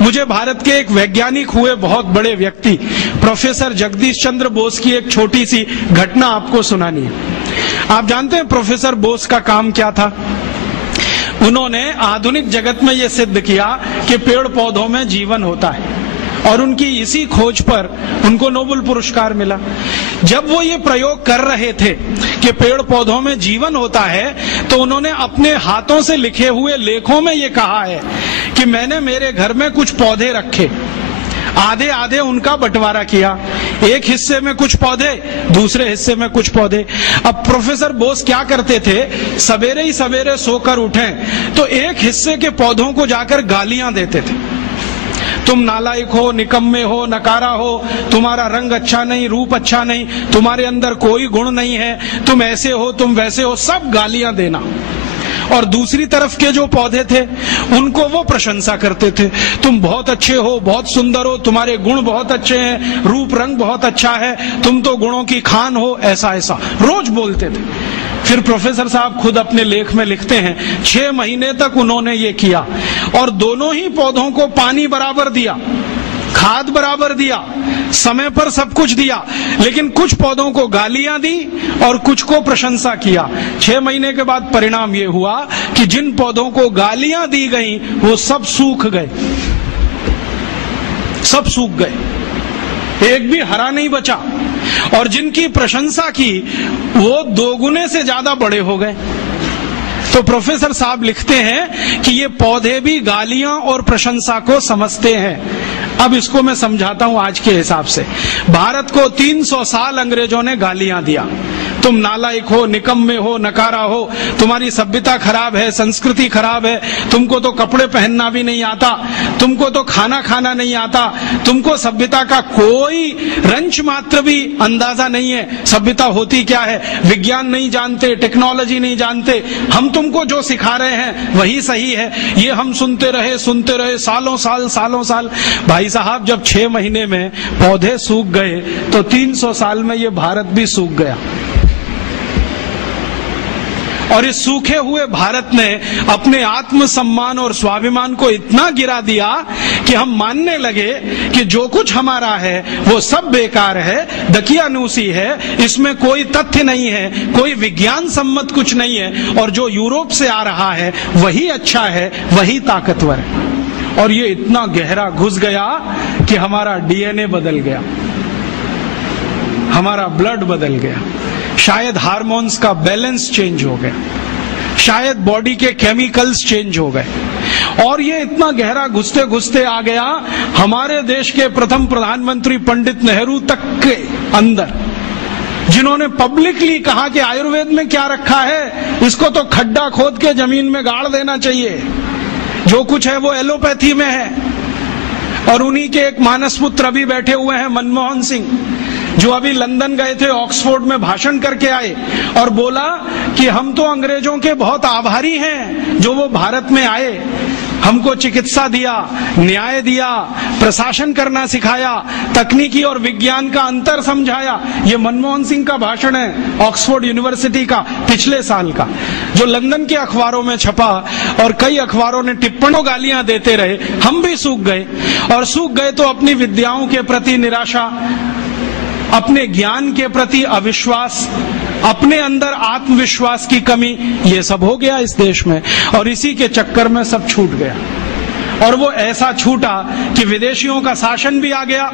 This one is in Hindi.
मुझे भारत के एक वैज्ञानिक हुए बहुत बड़े व्यक्ति प्रोफेसर जगदीश चंद्र बोस की एक छोटी सी घटना आपको सुनानी है। आप जानते हैं प्रोफेसर बोस का काम क्या था? उन्होंने आधुनिक जगत में यह सिद्ध किया कि पेड़ पौधों में जीवन होता है और उनकी इसी खोज पर उनको नोबेल पुरस्कार मिला। जब वो ये प्रयोग कर रहे थे कि पेड़ पौधों में जीवन होता है, तो उन्होंने अपने हाथों से लिखे हुए लेखों में ये कहा है कि मैंने मेरे घर में कुछ पौधे रखे, आधे आधे उनका बंटवारा किया, एक हिस्से में कुछ पौधे, दूसरे हिस्से में कुछ पौधे। अब प्रोफेसर बोस क्या करते थे, सवेरे ही सवेरे सोकर उठें तो एक हिस्से के पौधों को जाकर गालियां देते थे। तुम नालायक हो, निकम्मे हो, नकारा हो, तुम्हारा रंग अच्छा नहीं, रूप अच्छा नहीं, तुम्हारे अंदर कोई गुण नहीं है, तुम ऐसे हो, तुम वैसे हो, सब गालियां देना। और दूसरी तरफ के जो पौधे थे उनको वो प्रशंसा करते थे, तुम बहुत अच्छे हो, बहुत सुंदर हो, तुम्हारे गुण बहुत अच्छे हैं, रूप रंग बहुत अच्छा है, तुम तो गुणों की खान हो, ऐसा ऐसा रोज बोलते थे। फिर प्रोफेसर साहब खुद अपने लेख में लिखते हैं 6 महीने तक उन्होंने ये किया और दोनों ही पौधों को पानी बराबर दिया, खाद बराबर दिया, समय पर सब कुछ दिया, लेकिन कुछ पौधों को गालियां दी और कुछ को प्रशंसा किया। 6 महीने के बाद परिणाम ये हुआ कि जिन पौधों को गालियां दी गई वो सब सूख गए, सब सूख गए, एक भी हरा नहीं बचा, और जिनकी प्रशंसा की वो 2 गुने से ज्यादा बड़े हो गए। तो प्रोफेसर साहब लिखते हैं कि ये पौधे भी गालियां और प्रशंसा को समझते हैं। अब इसको मैं समझाता हूं आज के हिसाब से। भारत को 300 साल अंग्रेजों ने गालियां दिया, तुम नालायक हो, निकम्मे हो, नकारा हो, तुम्हारी सभ्यता खराब है, संस्कृति खराब है, तुमको तो कपड़े पहनना भी नहीं आता, तुमको तो खाना खाना नहीं आता, तुमको सभ्यता का कोई रंच मात्र भी अंदाजा नहीं है, सभ्यता होती क्या है, विज्ञान नहीं जानते, टेक्नोलॉजी नहीं जानते, हम तुमको जो सिखा रहे हैं वही सही है। ये हम सुनते रहे सालों साल। भाई साहब, जब 6 महीने में पौधे सूख गए तो 300 साल में ये भारत भी सूख गया। और इस सूखे हुए भारत ने अपने आत्मसम्मान और स्वाभिमान को इतना गिरा दिया कि हम मानने लगे कि जो कुछ हमारा है वो सब बेकार है, दकियानूसी है, इसमें कोई तथ्य नहीं है, कोई विज्ञान सम्मत कुछ नहीं है, और जो यूरोप से आ रहा है वही अच्छा है, वही ताकतवर है। और ये इतना गहरा घुस गया कि हमारा डीएनए बदल गया, हमारा ब्लड बदल गया, शायद हार्मोन्स का बैलेंस चेंज हो गया, शायद बॉडी के केमिकल्स चेंज हो गए। और ये इतना गहरा घुसते घुसते आ गया हमारे देश के प्रथम प्रधानमंत्री पंडित नेहरू तक के अंदर, जिन्होंने पब्लिकली कहा कि आयुर्वेद में क्या रखा है, इसको तो खड्डा खोद के जमीन में गाड़ देना चाहिए, जो कुछ है वो एलोपैथी में है। और उन्हीं के एक मानस पुत्र अभी बैठे हुए हैं, मनमोहन सिंह, जो अभी लंदन गए थे, ऑक्सफोर्ड में भाषण करके आए और बोला कि हम तो अंग्रेजों के बहुत आभारी हैं जो वो भारत में आए, हमको चिकित्सा दिया, न्याय दिया, प्रशासन करना सिखाया, तकनीकी और विज्ञान का अंतर समझाया। ये मनमोहन सिंह का भाषण है ऑक्सफोर्ड यूनिवर्सिटी का पिछले साल का, जो लंदन के अखबारों में छपा, और कई अखबारों ने टिप्पणों गालियां देते रहे। हम भी सूख गए, और सूख गए तो अपनी विद्याओं के प्रति निराशा, अपने ज्ञान के प्रति अविश्वास, अपने अंदर आत्मविश्वास की कमी, ये सब हो गया इस देश में। और इसी के चक्कर में सब छूट गया, और वो ऐसा छूटा कि विदेशियों का शासन भी आ गया